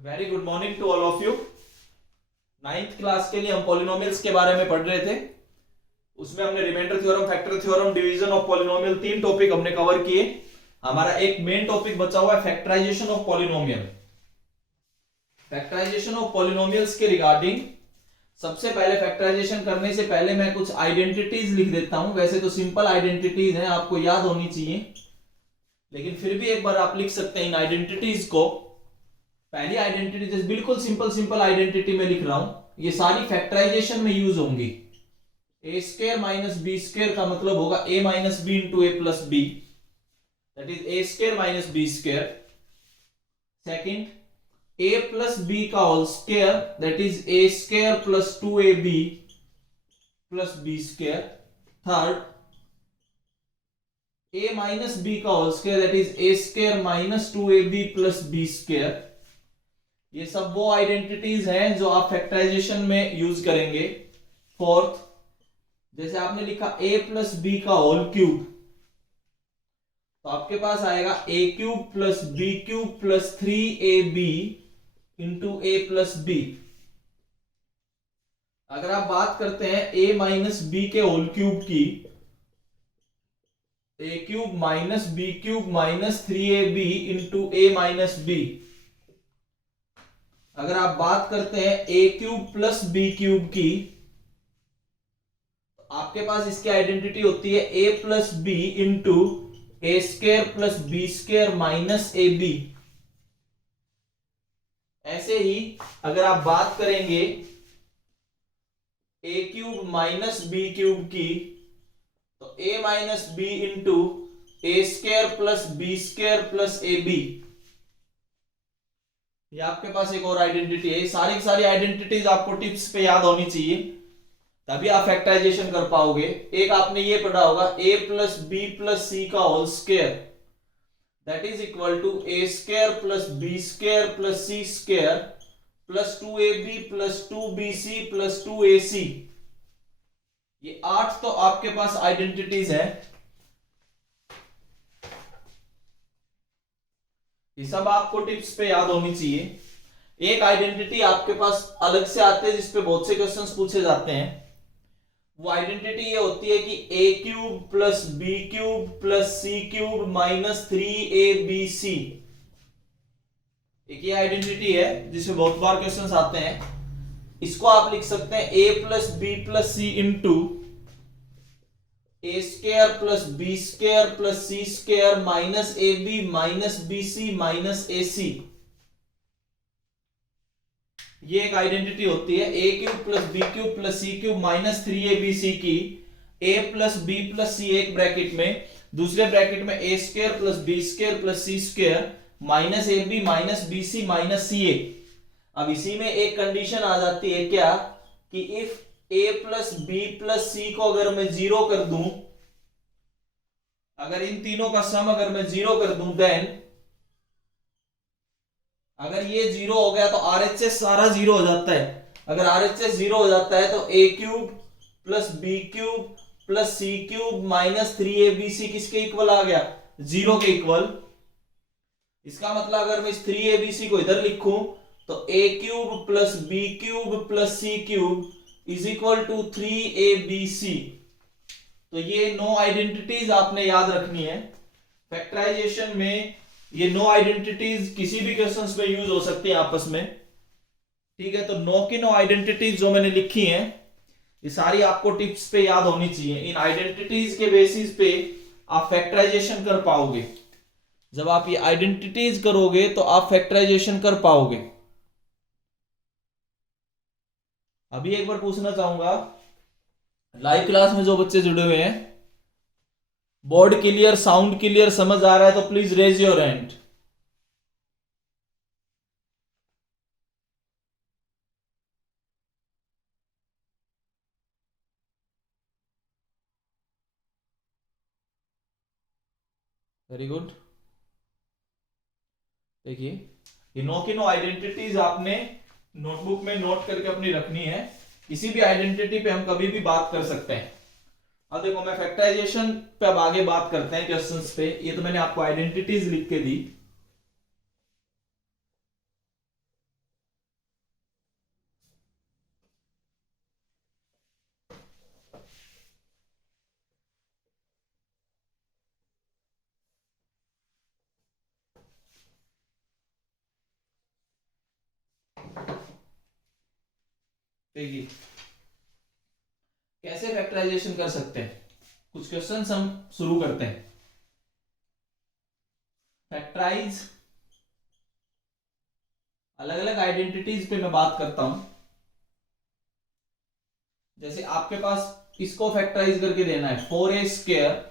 Very good morning to all of you. Ninth class के लिए हम पॉलिनोमियल्स के बारे में पढ़ रहे थे। उसमें हमने remainder theorem, factor theorem, division of polynomial, तीन टॉपिक हमने कवर किए। हमारा एक मेन टॉपिक बचा हुआ है factorization of polynomial. Factorization of polynomials के रिगार्डिंग सबसे पहले फैक्टराइजेशन करने से पहले मैं कुछ आइडेंटिटीज लिख देता हूं। वैसे तो सिंपल आइडेंटिटीज हैं, आपको याद होनी चाहिए, लेकिन फिर भी एक बार आप लिख सकते हैं इन आइडेंटिटीज को। पहली आइडेंटिटी जैसे बिल्कुल सिंपल आइडेंटिटी में लिख रहा हूं, ये सारी फैक्टराइजेशन में यूज होंगी। A square minus B square का मतलब होगा A minus B into A plus B, that is A square minus B square. Second, A plus B का whole square, that is A square plus 2ab plus B square. Third, a minus B का whole square, that is A square minus 2ab plus B square. ये सब वो identities हैं जो आप factorisation में use करेंगे। फोर्थ, जैसे आपने लिखा a प्लस बी का होल क्यूब, तो आपके पास आएगा a cube plus B cube plus 3ab into A plus B. अगर आप बात करते हैं a माइनस बी के होल क्यूब की, a cube minus B cube minus 3ab into A minus B. अगर आप बात करते हैं a cube plus B cube की, तो आपके पास इसकी आइडेंटिटी होती है a plus B into A square plus B square minus A B. ऐसे ही अगर आप बात करेंगे a cube minus B cube की, तो a minus B into A square plus B square plus A B. ये आपके पास एक और आइडेंटिटी है। सारी की सारी आइडेंटिटीज आपको टिप्स पे याद होनी चाहिए, तभी आप फैक्टराइजेशन कर पाओगे। एक आपने ये पढ़ा होगा a plus B plus C का whole square, that is equal to A square plus B square plus C square plus 2ab plus 2bc plus 2ac। ये 8 तो आपके पास आइडेंटिटीज है। ये सब आपको टिप्स पे याद होनी चाहिए। एक आइडेंटिटी आपके पास अलग से आते हैं जिसपे बहुत से क्वेश्चंस पूछे जाते हैं। वो आइडेंटिटी ये होती है कि a cube plus B cube plus C cube minus 3abc। एक ये आइडेंटिटी है जिसमें बहुत बार क्वेश्चंस आते हैं। इसको आप लिख सकते हैं a plus B plus c into A square plus B square plus C square minus A b minus b c minus a c. ये एक आइडेंटिटी होती है a cube plus B cube plus C cube minus 3abc की a plus B plus c एक bracket में, दूसरे bracket में a square plus B square plus C square minus A b minus b c minus सी ए। अब इसी में एक condition आ जाती है क्या, कि if a plus B plus c को अगर मैं जीरो कर दूं, अगर इन तीनों का सम अगर मैं जीरो कर दूं, देन अगर ये जीरो हो गया तो RHS सारा जीरो हो जाता है। अगर RHS जीरो हो जाता है तो a cube plus B cube plus C cube minus 3abc किसके इक्वल आ गया, जीरो के इक्वल। इसका मतलब अगर मैं इस 3abc को इधर लिखूं तो a cube plus B cube plus C cube is equal to 3abc। तो ये 9 आइडेंटिटीज आपने याद रखनी है। फैक्टराइजेशन में ये 9 आइडेंटिटीज किसी भी क्वेश्चंस में यूज हो सकती है आपस में, ठीक है। तो 9 की 9 आइडेंटिटीज जो मैंने लिखी हैं, ये सारी आपको टिप्स पे याद होनी चाहिए। इन आइडेंटिटीज के बेसिस पे आप फैक्टराइजेशन कर पाओगे। जब आप ये आइडेंटिटीज करोगे तो आप फैक्टराइजेशन कर पाओगे। अभी एक बार पूछना चाहूंगा, लाइव क्लास में जो बच्चे जुड़े हुए हैं, बोर्ड क्लियर, साउंड क्लियर, समझ आ रहा है तो please raise your hand. Very good. देखिए ये 9 की 9 आइडेंटिटीज आपने नोटबुक में नोट करके अपनी रखनी है। किसी भी आइडेंटिटी पे हम कभी भी बात कर सकते हैं। अब देखो मैं फैक्टराइजेशन पे अब आगे बात करते हैं क्वेश्चंस पे। ये तो मैंने आपको आइडेंटिटीज लिख के दी। देखिए कैसे फैक्टराइजेशन कर सकते हैं, कुछ क्वेश्चंस हम शुरू करते हैं। फैक्टराइज, अलग अलग आइडेंटिटीज पे मैं बात करता हूं। जैसे आपके पास इसको फैक्टराइज करके देना है, 4a²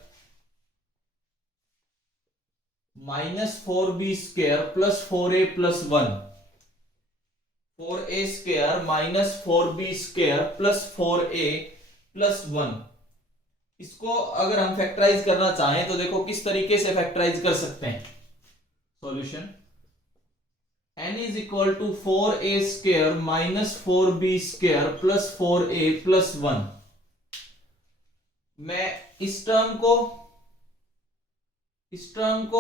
-4b² plus 4a plus 1, 4a² -4b² plus 4a plus 1। इसको अगर हम फैक्टराइज करना चाहें तो देखो किस तरीके से फैक्टराइज कर सकते हैं। Solution n is equal to 4a² -4b² plus 4a plus 1। मैं इस टर्म को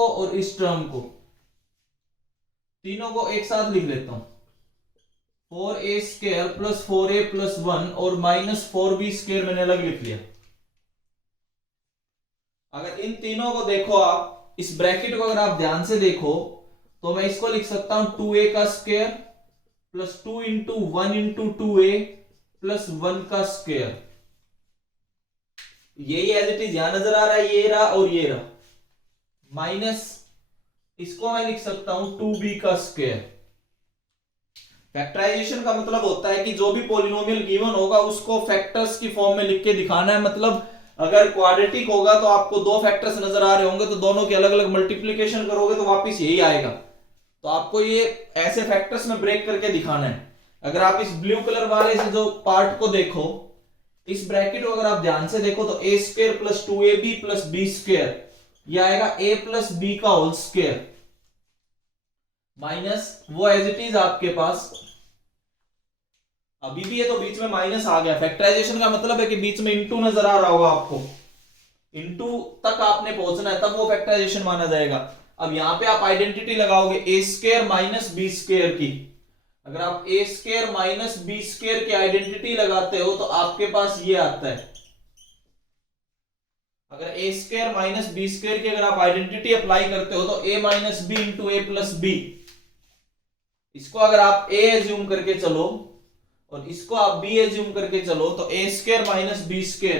और इस टर्म को तीनों को एक साथ लिख लेता हूं, 4a² प्लस 4a प्लस 1 और -4b² मैंने अलग लिख लिया। अगर इन तीनों को देखो आप, इस ब्रैकेट को अगर आप ध्यान से देखो तो मैं इसको लिख सकता हूं 2a का square plus 2 into 1 into 2a plus 1 का स्क्वायर। यही एज इट इज यहां नजर आ रहा है, ये रहा और ये रहा, माइनस इसको मैं लिख सकता हूं 2b का स्क्वायर। फैक्टराइजेशन का मतलब होता है कि जो भी पॉलिनोमियल गिवन होगा उसको फैक्टर्स की फॉर्म में लिख के दिखाना है। मतलब अगर क्वाड्रेटिक होगा तो आपको दो फैक्टर्स नजर आ रहे होंगे तो दोनों की अलग अलग मल्टीप्लीकेशन करोगे तो वापस यही आएगा। तो आपको ये ऐसे फैक्टर्स में ब्रेक करके दिखाना है। अगर आप इस ब्लू कलर वाले से जो पार्ट को देखो, इस ब्रैकेट को अगर आप ध्यान से देखो तो a² plus 2ab plus b², यह आएगा a प्लस b का होल स्क्वायर माइनस वो एज इट इज आपके पास अभी भी है तो बीच में माइनस आ गया। फैक्टराइजेशन का मतलब है कि बीच में इंटू नजर आ रहा होगा आपको, इंटू तक आपने पहुंचना है तब वो फैक्टराइजेशन माना जाएगा। अब यहां पे आप आइडेंटिटी लगाओगे a² माइनस b² की। अगर आप a² माइनस b² की आइडेंटिटी लगाते हो तो आपके पास ये आता है। अगर a² माइनस b² की अगर आप आइडेंटिटी अप्लाई करते हो तो a minus b into a plus b। इसको अगर आप a एज्यूम करके चलो और इसको आप b एज्यूम करके चलो तो a² माइनस b²।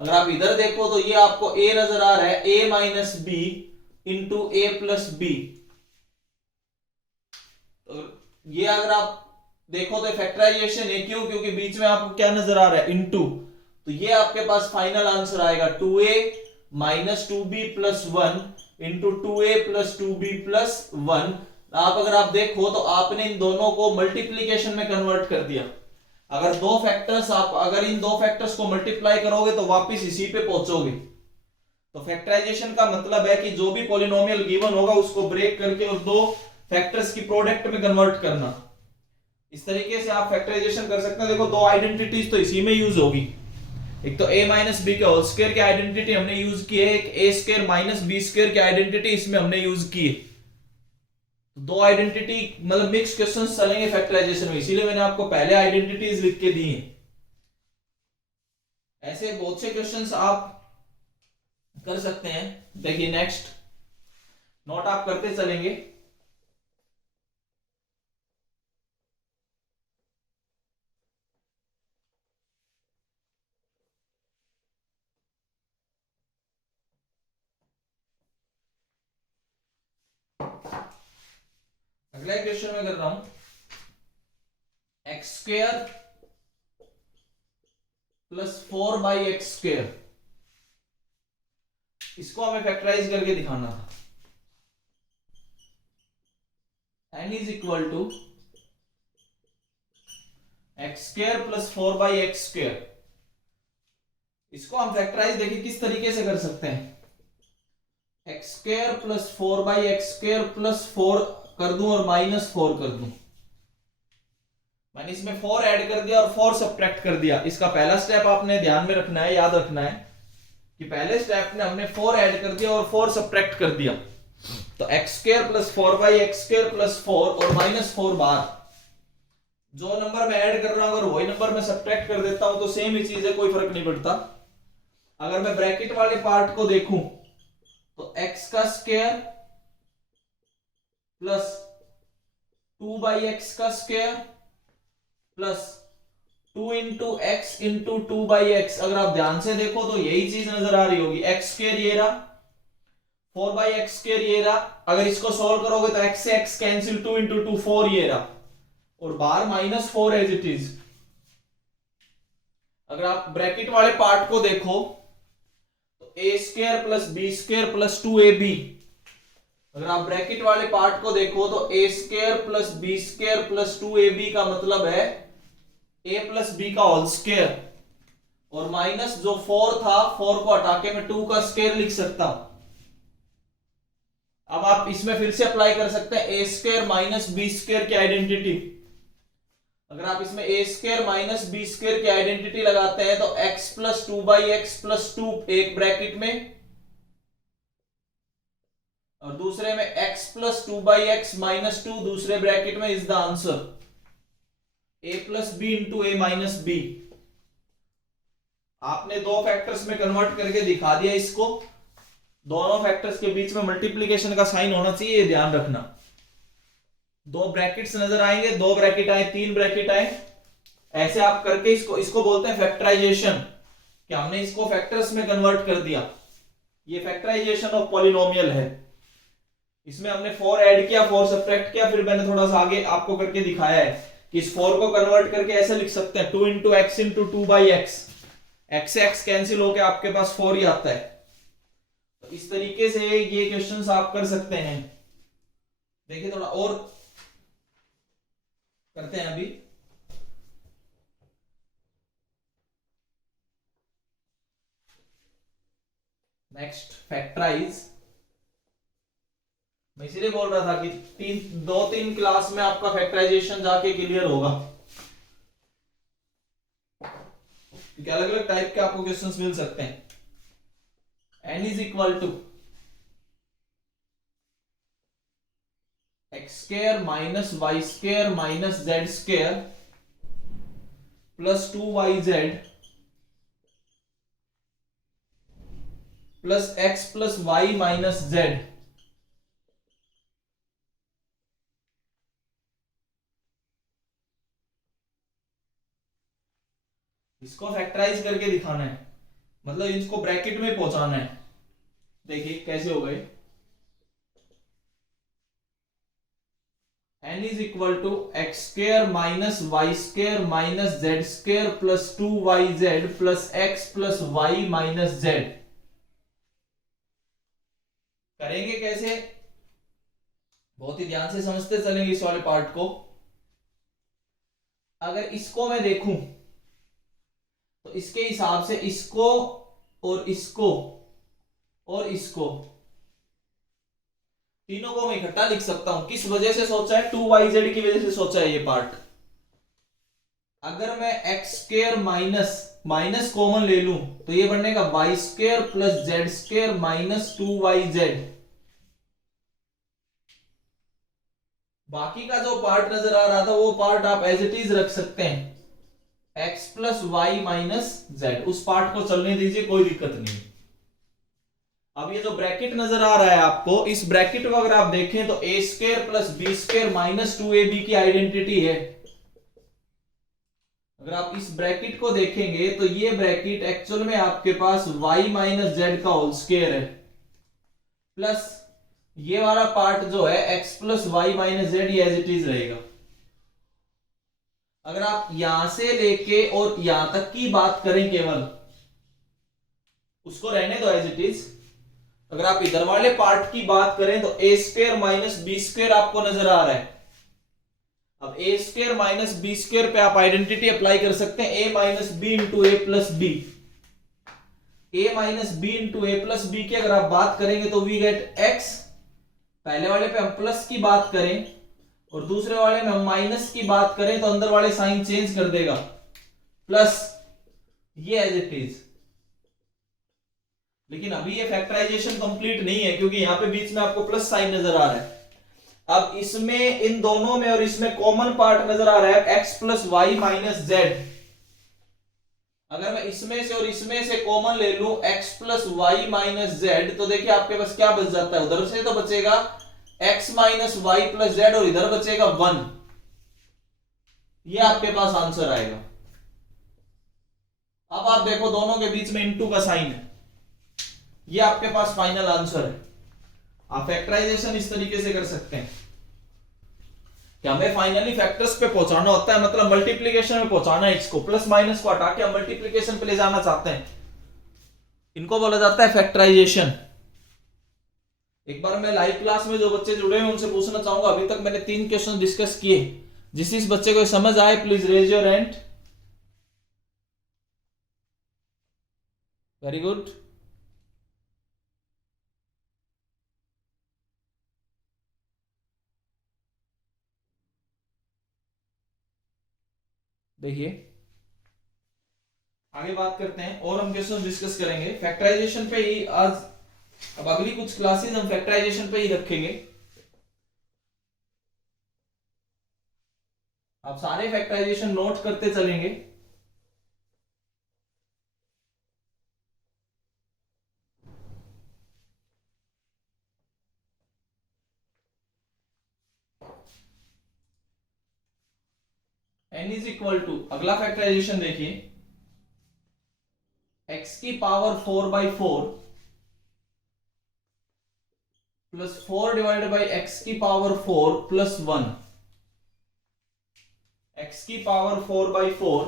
अगर आप इधर देखो तो ये आपको a नजर आ रहा है, a minus b into a plus b। तो ये अगर आप देखो तो फैक्टराइजेशन है, क्यों? क्योंकि बीच में आपको क्या नजर आ रहा है, इंटू। तो ये आपके पास फाइनल आंसर आएगा 2a minus 2b plus 1 into 2a plus 2b plus 1। आप अगर आप देखो तो आपने इन दोनों को मल्टीप्लीकेशन में कन्वर्ट कर दिया। अगर दो फैक्टर्स आप अगर इन दो फैक्टर्स को मल्टीप्लाई करोगे तो वापस इसी पे पहुंचोगे। तो फैक्टराइजेशन का मतलब है कि जो भी पॉलिनोमियल गिवन होगा उसको ब्रेक करके और दो फैक्टर्स की प्रोडक्ट में कन्वर्ट करना। इस तरीके से आप फैक्टराइजेशन कर सकते हैं। देखो दो आइडेंटिटीज तो इसी में यूज होगी, एक तो a माइनस बी के होल स्क्वायर की आइडेंटिटी हमने यूज की है, एक a² माइनस b² की आइडेंटिटी इसमें हमने यूज की है। दो आइडेंटिटी मतलब मिक्स क्वेश्चंस चलेंगे फैक्टराइजेशन में, इसीलिए मैंने आपको पहले आइडेंटिटीज लिख के दी हैं। ऐसे बहुत से क्वेश्चंस आप कर सकते हैं। देखिए नेक्स्ट नोट आप करते चलेंगे। अगला क्वेश्चन में कर रहा हूं, x² प्लस 4/x²। इसको हमें फैक्टराइज करके दिखाना था। n is equal to x² plus 4/x²। इसको हम फैक्टराइज देखिए किस तरीके से कर सकते हैं। x² प्लस 4/x² प्लस 4 कर दूं और माइनस 4 कर दूं। मैंने इसमें 4 ऐड कर दिया और 4 सब्ट्रैक्ट कर दिया। इसका पहला स्टेप आपने ध्यान में रखना है, याद रखना है कि पहले स्टेप में हमने 4 ऐड कर दिया और 4 सब्ट्रैक्ट कर दिया। तो x² प्लस 4/x² प्लस 4 और माइनस 4 बाहर। जो नंबर मैं ऐड कर रहा हूं अगर वही नंबर मैं सब्ट्रैक्ट कर देता हूं तो सेम ही चीज है, कोई फर्क नहीं पड़ता। अगर मैं ब्रैकेट वाले पार्ट को देखूं तो x का स्क्वायर प्लस 2/x का square plus 2 into x into 2/x। अगर आप ध्यान से देखो तो यही चीज नजर आ रही होगी, एक्स स्क्वायर ये रहा, 4/x स्क्वायर ये रहा। अगर इसको सॉल्व करोगे तो x से x कैंसिल, 2 इंटू 2 4 ये रहा, और बाहर -4 एज इट इज। अगर आप ब्रैकेट वाले पार्ट को देखो तो a square plus B square plus 2ab। अगर आप ब्रैकेट वाले पार्ट को देखो तो a square plus B square plus 2ab का मतलब है a प्लस बी का होल स्क्वायर, और माइनस जो 4 था, 4 को हटा के मैं 2 का स्क्वायर लिख सकता हूं। अब आप इसमें फिर से अप्लाई कर सकते हैं ए स्क्वायर माइनस बी स्क्वायर की आइडेंटिटी। अगर आप इसमें ए स्क्वायर माइनस बी स्क्वायर की आइडेंटिटी लगाते हैं तो x प्लस 2/x प्लस 2 एक ब्रैकेट में, और दूसरे में x प्लस 2/x माइनस 2 दूसरे ब्रैकेट में, is the answer a plus B into A minus B. आपने दो फैक्टर्स में कन्वर्ट करके दिखा दिया इसको। दोनों फैक्टर्स के बीच में मल्टीप्लीकेशन का साइन होना चाहिए, ये ध्यान रखना। दो ब्रैकेट्स नजर आएंगे, 2 ब्रैकेट आए, 3 ब्रैकेट आए, ऐसे आप करके इसको बोलते हैं फैक्टराइजेशन, कि हमने इसको फैक्टर्स में कन्वर्ट कर दिया। ये फैक्टराइजेशन ऑफ पॉलिनोमियल है। इसमें हमने 4 ऐड किया, 4 सब्ट्रैक्ट किया, फिर मैंने थोड़ा सा आगे आपको करके दिखाया है कि इस 4 को कन्वर्ट करके ऐसे लिख सकते हैं 2 into x into 2/x। x से x कैंसिल होके आपके पास 4 ही आता है। तो इस तरीके से ये क्वेश्चंस आप कर सकते हैं। देखिए थोड़ा और करते हैं अभी। Next factorize. मैं इसीलिए बोल रहा था कि 2-3 क्लास में आपका फैक्टराइजेशन जाके क्लियर होगा, क्योंकि अलग अलग टाइप के आपको क्वेश्चंस मिल सकते हैं। n is equal to x square minus Y square minus Z square plus 2yz plus X plus Y minus Z. इसको फैक्टराइज करके दिखाना है, मतलब इसको ब्रैकेट में पहुंचाना है। देखिए कैसे हो गए। n is equal to x square minus Y square minus Z square plus 2yz plus X plus Y minus Z. करेंगे कैसे, बहुत ही ध्यान से समझते चलेंगे इस वाले पार्ट को। अगर इसको मैं देखूं तो इसके हिसाब से इसको और इसको और इसको तीनों को मैं इकट्ठा लिख सकता हूं। किस वजह से सोचा है, 2yz की वजह से सोचा है ये पार्ट। अगर मैं X square minus minus common ले लूं तो ये बनेगा Y square plus Z square minus 2yz। बाकी का जो पार्ट नजर आ रहा था वो पार्ट आप एज इट इज रख सकते हैं, x plus Y minus Z. उस पार्ट को चलने दीजिए, कोई दिक्कत नहीं। अब ये जो ब्रैकेट नजर आ रहा है आपको, इस ब्रैकेट को अगर आप देखें तो a square plus B square minus 2ab की आइडेंटिटी है। अगर आप इस ब्रैकेट को देखेंगे तो ये ब्रैकेट एक्चुअल में आपके पास y माइनस जेड का होल स्क्वायर है, प्लस ये वाला पार्ट जो है x plus Y minus Z, ये एज इट इज रहेगा। अगर आप यहां से लेके और यहां तक की बात करें, केवल उसको रहने दो एज इट इज। अगर आप इधर वाले पार्ट की बात करें तो a square minus B square आपको नजर आ रहा है। अब ए स्क्वायर माइनस बी स्क्वायर पे आप आइडेंटिटी अप्लाई कर सकते हैं, ए minus B into A plus B. A minus B into A plus B की अगर आप बात करेंगे तो वी गेट एक्स। पहले वाले पे हम प्लस की बात करें और दूसरे वाले में हम माइनस की बात करें तो अंदर वाले साइन चेंज कर देगा, प्लस ये एज इट इज। लेकिन अभी ये फैक्टराइजेशन कंप्लीट नहीं है, क्योंकि यहां पे बीच में आपको प्लस साइन नजर आ रहा है। अब इसमें, इन दोनों में और इसमें कॉमन पार्ट नजर आ रहा है x plus Y minus Z. अगर मैं इसमें से और इसमें से कॉमन ले लूं x plus Y minus Z, तो देखिए आपके पास क्या बच जाता है, उधर से तो बचेगा x minus Y plus Z और इधर बचेगा 1। ये आपके पास आंसर आएगा। अब आप देखो दोनों के बीच में इनटू का साइन है, ये आपके पास फाइनल आंसर है। आप फैक्टराइजेशन इस तरीके से कर सकते हैं कि हमें फाइनली फैक्टर्स पे पहुंचाना होता है, मतलब मल्टीप्लीकेशन में पहुंचाना है, इसको प्लस माइनस को हटा के हम मल्टीप्लीकेशन पे ले जाना चाहते हैं, इनको बोला जाता है फैक्टराइजेशन। एक बार मैं लाइव क्लास में जो बच्चे जुड़े हैं उनसे पूछना चाहूंगा, अभी तक मैंने 3 क्वेश्चन डिस्कस किए, जिस बच्चे को समझ आए please raise your hand. Very good. देखिए आगे बात करते हैं और हम क्वेश्चन डिस्कस करेंगे फैक्टराइजेशन पे ही आज। अब अगली कुछ क्लासेस हम फैक्टराइजेशन पे ही रखेंगे। आप सारे फैक्टराइजेशन नोट करते चलेंगे। n इज इक्वल टू, अगला फैक्टराइजेशन देखिए, x की power 4/4 plus 4 divided by x की पावर 4 प्लस 1, x की power 4/4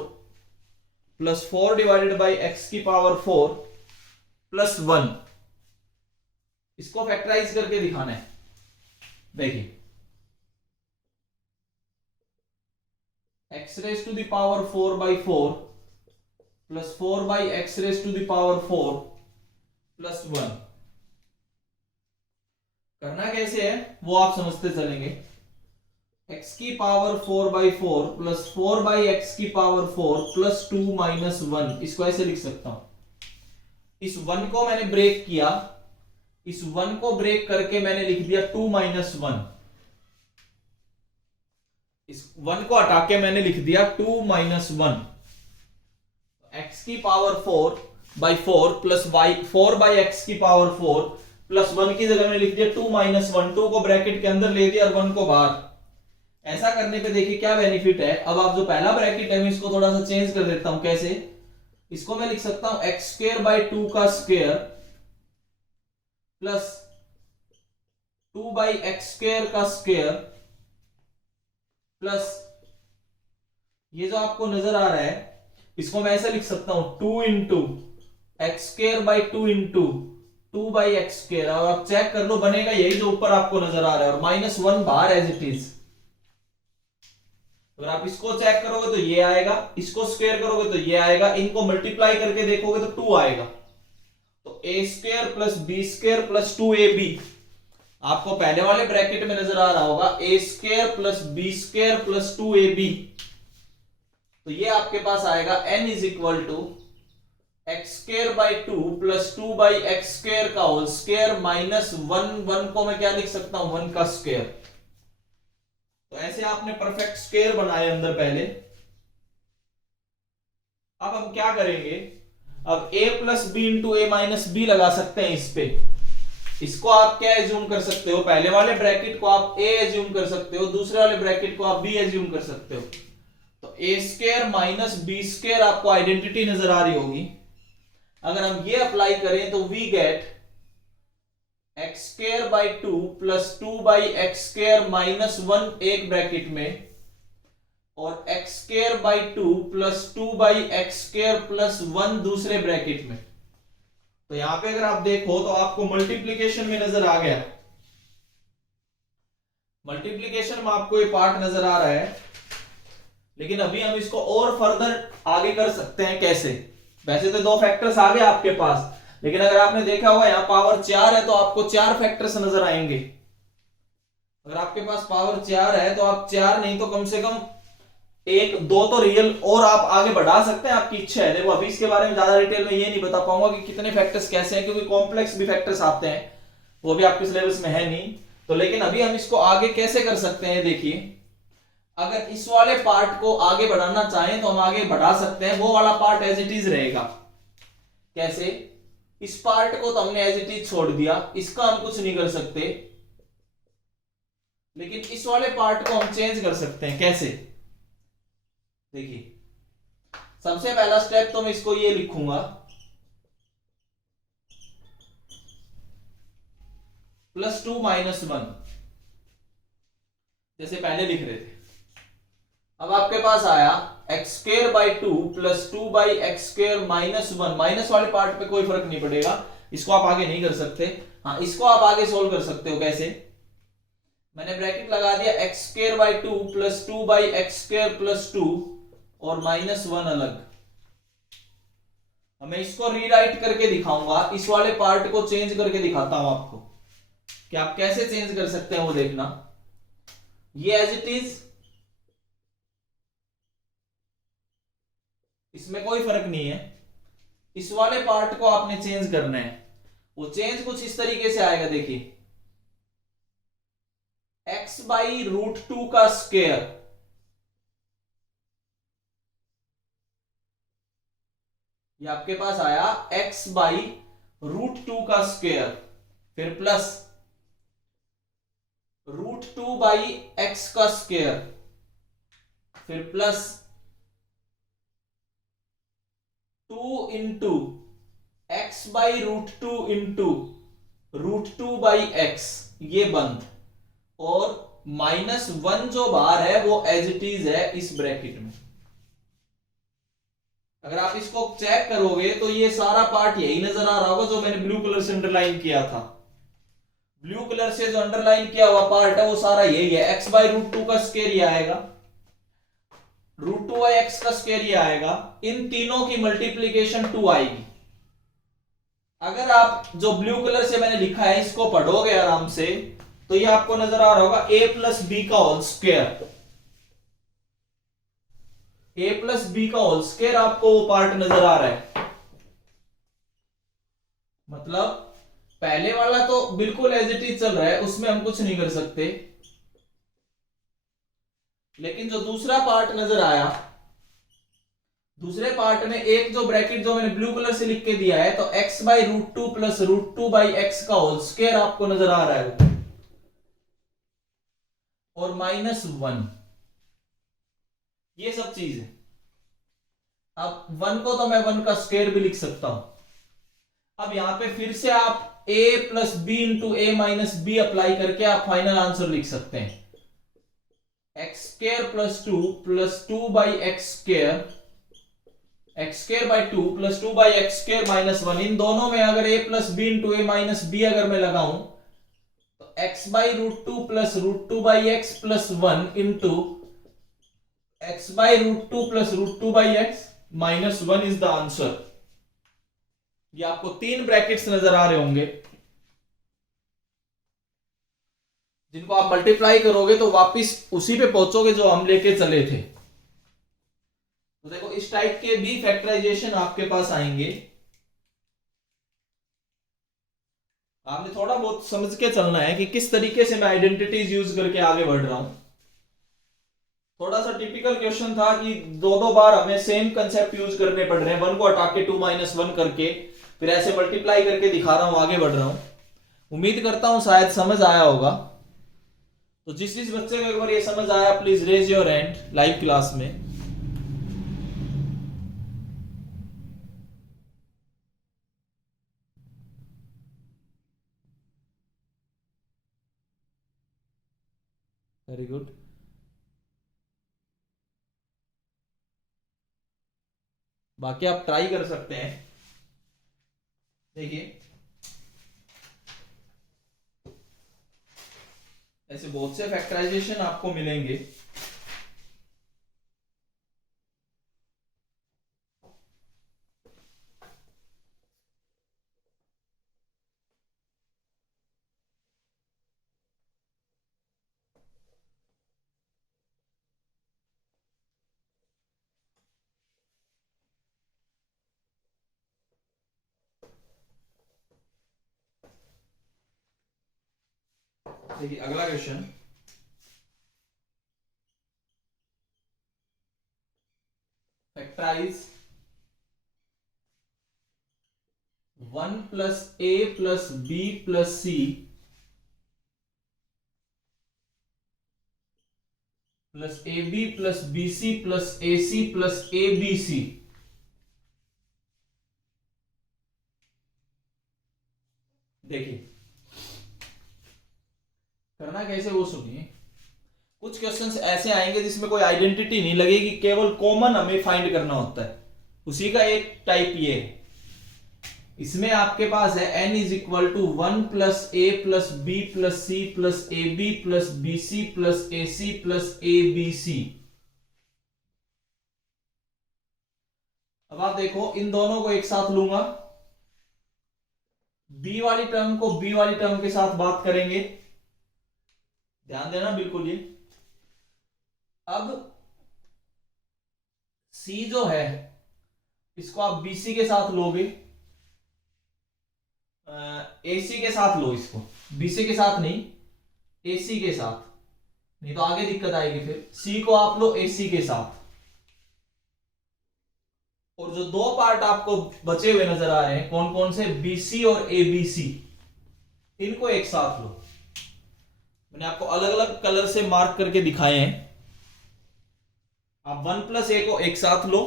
plus 4 divided by x की पावर 4 प्लस 1, इसको फैक्टराइज करके दिखाना है। देखिए x raise to the power 4/4 plus 4 by X raise to the power 4 plus 1, करना कैसे है वो आप समझते चलेंगे। x की पावर 4/4 प्लस 4 बाई एक्स की पावर 4 प्लस 2 माइनस 1, इसको ऐसे लिख सकता हूं। इस 1 को मैंने ब्रेक किया, इस 1 को ब्रेक करके मैंने लिख दिया 2 माइनस 1, इस 1 को हटा के मैंने लिख दिया 2 माइनस 1। x की पावर 4/4 प्लस 4 बाई एक्स की पावर 4 प्लस 1 की जगह में लिख दिया 2 माइनस 1, 2 को ब्रैकेट के अंदर ले दिया और 1 को बाहर। ऐसा करने पे देखिए क्या बेनिफिट है। अब आप जो पहला ब्रैकेट है मैं इसको थोड़ा सा चेंज कर देता हूं। कैसे? इसको मैं लिख सकता हूं एक्स स्क्वायर बाई 2 का square plus 2 by x square का स्क्वायर प्लस ये जो आपको नजर आ रहा है इसको मैं ऐसे लिख सकता हूं 2 into x square by 2 into 2 by x square, और आप चेक कर लो बनेगा यही जो ऊपर आपको नजर आ रहा है, और माइनस 1 बाहर एज इट इज। अगर आप इसको चेक करोगे तो ये आएगा, इसको स्क्वायर करोगे तो ये आएगा, इनको मल्टीप्लाई करके देखोगे तो 2 आएगा। तो a square plus B square plus 2ab आपको पहले वाले ब्रैकेट में नजर आ रहा होगा, a square plus B square plus 2ab। तो ये आपके पास आएगा n is equal to x square by 2 plus 2 by x square का होल स्क्वायर माइनस 1 को मैं क्या लिख सकता हूं 1 का स्क्वायर। तो ऐसे आपने परफेक्ट स्क्वायर बनाए अंदर पहले। अब हम क्या करेंगे, अब a plus B into A minus B लगा सकते हैं इस पे। इसको आप क्या एज्यूम कर सकते हो, पहले वाले ब्रैकेट को आप a एज्यूम कर सकते हो, दूसरे वाले ब्रैकेट को आप b एज्यूम कर सकते हो। तो a square minus B square आपको आइडेंटिटी नजर आ रही होगी। अगर हम ये अप्लाई करें तो we get X square by 2 plus 2 by x square minus 1 एक ब्रैकेट में, और X square by 2 plus 2 by x square plus 1 दूसरे ब्रैकेट में। तो यहां पे अगर आप देखो तो आपको मल्टीप्लीकेशन में नजर आ गया, मल्टीप्लीकेशन में आपको ये पार्ट नजर आ रहा है। लेकिन अभी हम इसको और फर्दर आगे कर सकते हैं। कैसे? वैसे तो 2 फैक्टर्स आ गए आपके पास, लेकिन अगर आपने देखा होगा यहाँ पावर 4 है तो आपको 4 फैक्टर्स नजर आएंगे। अगर आपके पास पावर 4 है तो आप 4 नहीं तो कम से कम 1 2 तो रियल और आप आगे बढ़ा सकते हैं, आपकी इच्छा है। देखो अभी इसके बारे में ज्यादा डिटेल में ये नहीं बता पाऊंगा कि कितने फैक्टर्स कैसे हैं, क्योंकि कॉम्प्लेक्स भी फैक्टर्स आते हैं, वो भी आपके सिलेबस में है नहीं। तो लेकिन अभी हम इसको आगे कैसे कर सकते हैं, देखिए अगर इस वाले पार्ट को आगे बढ़ाना चाहें तो हम आगे बढ़ा सकते हैं, वो वाला पार्ट एज इट इज रहेगा। कैसे? इस पार्ट को तो हमने एज इट इज छोड़ दिया, इसका हम कुछ नहीं कर सकते, लेकिन इस वाले पार्ट को हम चेंज कर सकते हैं। कैसे? देखिए सबसे पहला स्टेप तो मैं इसको ये लिखूंगा +2 - 1, जैसे पहले लिख रहे थे। अब आपके पास आया x² 2 + 2/x² -1। माइनस वाले पार्ट पे कोई फर्क नहीं पड़ेगा, इसको आप आगे नहीं कर सकते। हाँ, इसको आप आगे सोल्व कर सकते हो। कैसे? मैंने ब्रैकेट लगा दिया x² 2 + 2/x² + 2 और -1 अलग। मैं इसको रीराइट करके दिखाऊंगा, इस वाले पार्ट को चेंज करके दिखाता हूं आपको कि आप कैसे चेंज कर सकते हैं, वो देखना। ये एज इट इज, इसमें कोई फर्क नहीं है। इस वाले पार्ट को आपने चेंज करना है। वो चेंज कुछ इस तरीके से आएगा, देखिए x/√2 का स्क्वायर, ये आपके पास आया x/√2 का स्क्वायर, फिर प्लस √2/x का स्क्वायर, फिर plus 2 into x/√2 into √2/x, ये बंद, और -1 जो बाहर है वो एज इट इज है इस ब्रैकेट में। अगर आप इसको चेक करोगे तो ये सारा पार्ट यही नजर आ रहा होगा जो मैंने ब्लू कलर से अंडरलाइन किया था। ब्लू कलर से जो अंडरलाइन किया हुआ पार्ट है वो सारा यही है। x/√2 का स्क्वायर ये आएगा, √2/x का स्क्वायर ये आएगा, इन तीनों की मल्टीप्लीकेशन 2 आएगी। अगर आप जो ब्लू कलर से मैंने लिखा है इसको पढ़ोगे आराम से तो ये आपको नजर आ रहा होगा a + b का होल स्क्वायर। a + b का होल स्क्वायर आपको वो पार्ट नजर आ रहा है। मतलब पहले वाला तो बिल्कुल एज इट इज चल रहा है, उसमें हम कुछ नहीं कर सकते। लेकिन जो दूसरा पार्ट नजर आया, दूसरे पार्ट में एक जो ब्रैकेट जो मैंने ब्लू कलर से लिख के दिया है, तो x/√2 + √2/x का होल स्क्वायर आपको नजर आ रहा है, और -1, ये सब चीज है। अब 1 को तो मैं 1 का स्क्वायर भी लिख सकता हूं। अब यहां पे फिर से आप a + b into a - b apply करके आप फाइनल आंसर लिख सकते हैं। x² + 2 + 2/x², x²/2 + 2/x² - 1, इन दोनों में अगर a + b into a - b अगर मैं लगाऊं तो x/√2 + √2/x + 1 into x/√2 + √2/x - 1 is the answer. ये आपको 3 ब्रैकेट्स नजर आ रहे होंगे, जिनको आप मल्टीप्लाई करोगे तो वापिस उसी पे पहुंचोगे जो हम लेके चले थे। तो देखो इस टाइप के भी फैक्टराइजेशन आपके पास आएंगे। आपने थोड़ा बहुत समझ के चलना है कि किस तरीके से मैं आइडेंटिटीज यूज करके आगे बढ़ रहा हूं। थोड़ा सा टिपिकल क्वेश्चन था कि दो बार हमें सेम कंसेप्ट यूज करने पड़ रहे हैं, 1 को हटा के 2 - 1 करके फिर ऐसे मल्टीप्लाई करके दिखा रहा हूं, आगे बढ़ रहा हूं। उम्मीद करता हूं शायद समझ आया होगा। तो जिस बच्चे को एक बार ये समझ आया please raise your hand live class में। Very good. बाकी आप ट्राई कर सकते हैं। देखिए ऐसे बहुत से फैक्टराइजेशन आपको मिलेंगे। देखिए अगला question, factorise 1 + a + b + c + ab + bc + ac + abc कैसे वो सुनिए। कुछ क्वेश्चंस ऐसे आएंगे जिसमें कोई आइडेंटिटी नहीं लगेगी, केवल कॉमन हमें फाइंड करना होता है। उसी का एक टाइप ये है। इसमें आपके पास है n is equal to 1 plus A plus B plus C plus A B plus B C plus A C plus A B C. अब आप देखो, इन दोनों को एक साथ लूंगा, बी वाली टर्म को बी वाली टर्म के साथ बात करेंगे, ध्यान देना बिल्कुल ये। अब सी जो है इसको आप बीसी के साथ लोगे, एसी के साथ लो, इसको बीसी के साथ नहीं, एसी के साथ, नहीं तो आगे दिक्कत आएगी। फिर सी को आप लो एसी के साथ, और जो दो पार्ट आपको बचे हुए नजर आ रहे हैं कौन कौन से, बीसी और एबीसी, इनको एक साथ लो। मैंने आपको अलग अलग कलर से मार्क करके दिखाए हैं। आप 1 प्लस ए को एक साथ लो,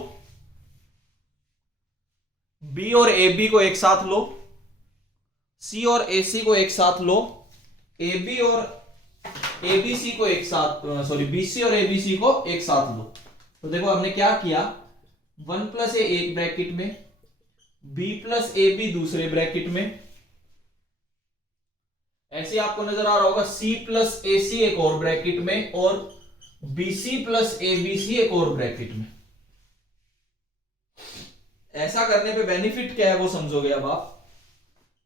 बी और ए बी को एक साथ लो, सी और ए सी को एक साथ लो, ए बी और ए बी सी को एक साथ, सॉरी बी सी और ए बी सी को एक साथ लो। तो देखो हमने क्या किया, 1 प्लस ए एक ब्रैकेट में, बी प्लस ए बी दूसरे ब्रैकेट में, ऐसे आपको नजर आ रहा होगा सी प्लस ए सी एक और ब्रैकेट में, और B C plus A B C एक और ब्रैकेट में। ऐसा करने पे बेनिफिट क्या है वो समझोगे अब आप।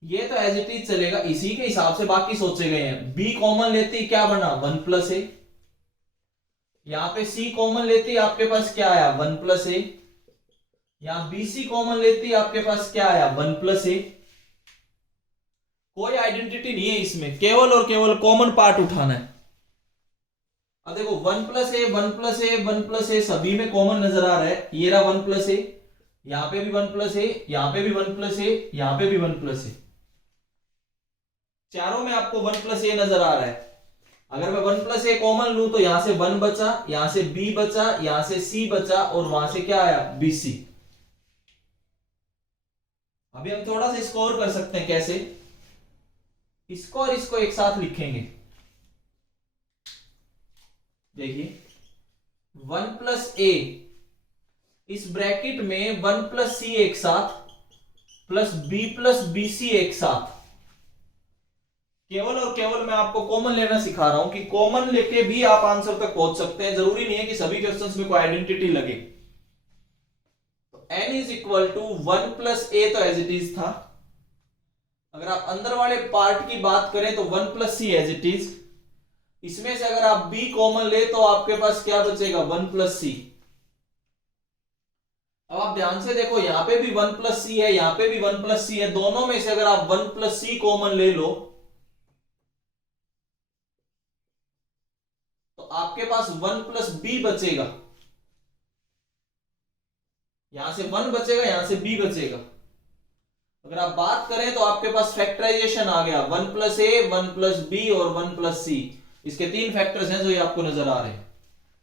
ये तो एज इट इज चलेगा, इसी के हिसाब से बाकी सोचे गए हैं। बी कॉमन लेती क्या बना, 1 प्लस ए, यहां पे सी कॉमन लेती आपके पास क्या आया, 1 प्लस ए, यहां बी सी कॉमन लेती आपके पास क्या आया, 1 प्लस ए। कोई आइडेंटिटी नहीं है इसमें, केवल और केवल कॉमन पार्ट उठाना है। अब देखो 1 प्लस ए 1 प्लस ए 1 प्लस ए सभी में कॉमन नजर आ रहा है, ये रहा 1 प्लस ए, यहां पे भी 1 प्लस ए, यहां पे भी 1 प्लस ए, यहां पे भी 1 प्लस ए, चारों में आपको 1 प्लस ए नजर आ रहा है। अगर मैं 1 प्लस ए कॉमन लूं तो यहां से 1 बचा, यहां से बी बचा, यहां से सी बचा, और वहां से क्या आया, बी सी। अभी हम थोड़ा सा स्कोर कर सकते हैं, कैसे, इसको और इसको एक साथ लिखेंगे। देखिए 1 प्लस ए, इस ब्रैकेट में 1 प्लस सी एक साथ प्लस बी सी एक साथ। केवल और केवल मैं आपको कॉमन लेना सिखा रहा हूं कि कॉमन लेके भी आप आंसर तक पहुंच सकते हैं, जरूरी नहीं है कि सभी क्वेश्चंस में कोई आइडेंटिटी लगे। तो n is equal to 1 plus a तो एज इट इज था। अगर आप अंदर वाले पार्ट की बात करें तो 1 plus C as it is. इसमें से अगर आप b कॉमन ले तो आपके पास क्या बचेगा, 1 प्लस सी। अब आप ध्यान से देखो, यहां पे भी 1 प्लस सी है, यहां पे भी 1 प्लस सी है, दोनों में से अगर आप 1 प्लस सी कॉमन ले लो तो आपके पास 1 प्लस बी बचेगा। यहां से 1 बचेगा, यहां से b बचेगा। अगर आप बात करें तो आपके पास फैक्टराइजेशन आ गया, 1 प्लस ए 1 प्लस बी और 1 प्लस सी। इसके 3 फैक्टर्स हैं जो ये आपको नजर आ रहे हैं।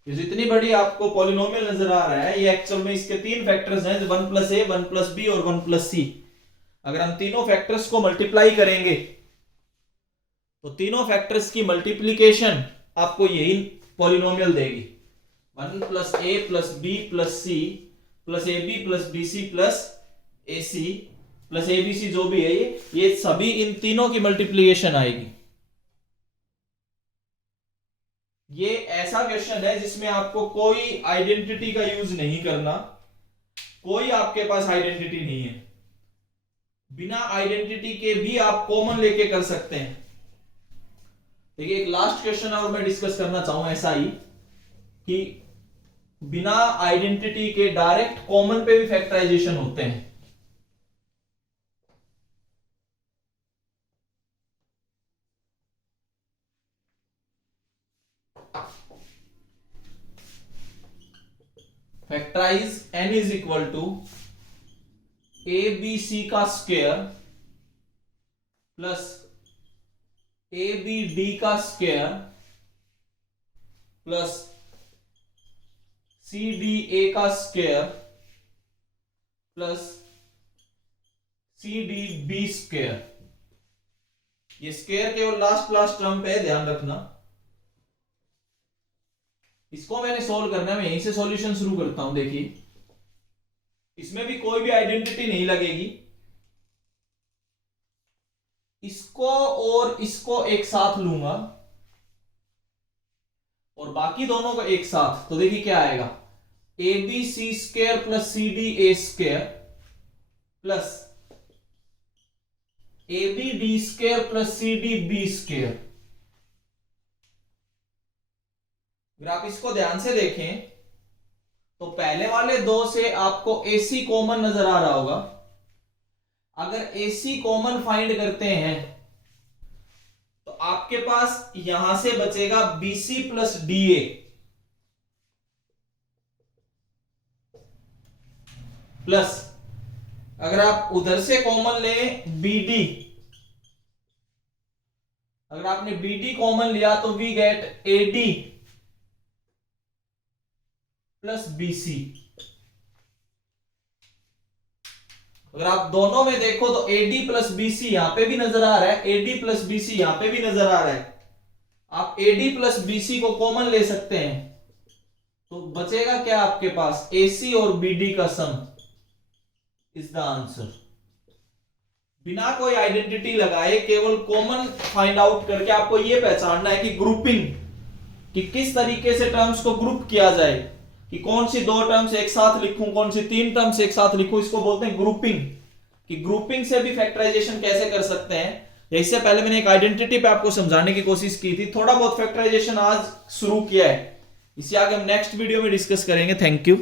जितनी बड़ी आपको पॉलिनोमियल नजर आ रहा है, ये एक्चुअल में इसके 3 फैक्टर्स हैं, 1 प्लस ए 1 प्लस बी और 1 प्लस सी। अगर हम तीनों फैक्टर्स को मल्टीप्लाई करेंगे तो तीनों फैक्टर्स की मल्टीप्लीकेशन आपको यही पॉलिनोमियल देगी, 1 plus A plus B plus C plus A B plus B C plus A C plus A B C, जो भी है ये सभी इन तीनों की मल्टीप्लीकेशन आएगी। ये ऐसा क्वेश्चन है जिसमें आपको कोई आइडेंटिटी का यूज नहीं करना, कोई आपके पास आइडेंटिटी नहीं है। बिना आइडेंटिटी के भी आप कॉमन लेके कर सकते हैं। देखिए एक लास्ट क्वेश्चन और मैं डिस्कस करना चाहूं ऐसा ही, कि बिना आइडेंटिटी के डायरेक्ट कॉमन पे भी फैक्टराइजेशन होते हैं। Factorise n is equal to a B c का square plus A B d का square plus C D a का square plus C D B square. ये स्क्वायर केवल लास्ट टर्म पे है, ध्यान रखना। इसको मैंने सोल्व करना है, मैं यहीं से सॉल्यूशन शुरू करता हूं। देखिए इसमें भी कोई भी आइडेंटिटी नहीं लगेगी, इसको और इसको एक साथ लूंगा और बाकी दोनों को एक साथ, तो देखिए क्या आएगा, A B C square plus C D A square plus A B D square plus C D B square. अगर आप इसको ध्यान से देखें तो पहले वाले दो से आपको AC कॉमन नजर आ रहा होगा। अगर AC कॉमन फाइंड करते हैं तो आपके पास यहां से बचेगा BC प्लस DA प्लस, अगर आप उधर से कॉमन लें BD, अगर आपने BD कॉमन लिया तो we get AD plus BC। अगर आप दोनों में देखो तो AD प्लस BC यहां पे भी नजर आ रहा है, AD प्लस BC यहां पे भी नजर आ रहा है। आप AD प्लस BC को कॉमन ले सकते हैं, तो बचेगा क्या आपके पास, AC और BD का सम इज द आंसर। बिना कोई आइडेंटिटी लगाए केवल कॉमन फाइंड आउट करके आपको यह पहचानना है कि ग्रुपिंग, कि किस तरीके से टर्म्स को ग्रुप किया जाए, कि कौन सी दो टर्म्स एक साथ लिखूं, कौन सी तीन टर्म्स एक साथ लिखूं, इसको बोलते हैं ग्रुपिंग। कि ग्रुपिंग से भी फैक्टराइजेशन कैसे कर सकते हैं। इससे पहले मैंने एक आइडेंटिटी पे आपको समझाने की कोशिश की थी, थोड़ा बहुत फैक्टराइजेशन आज शुरू किया है, इसे आगे हम नेक्स्ट वीडियो में डिस्कस करेंगे। Thank you.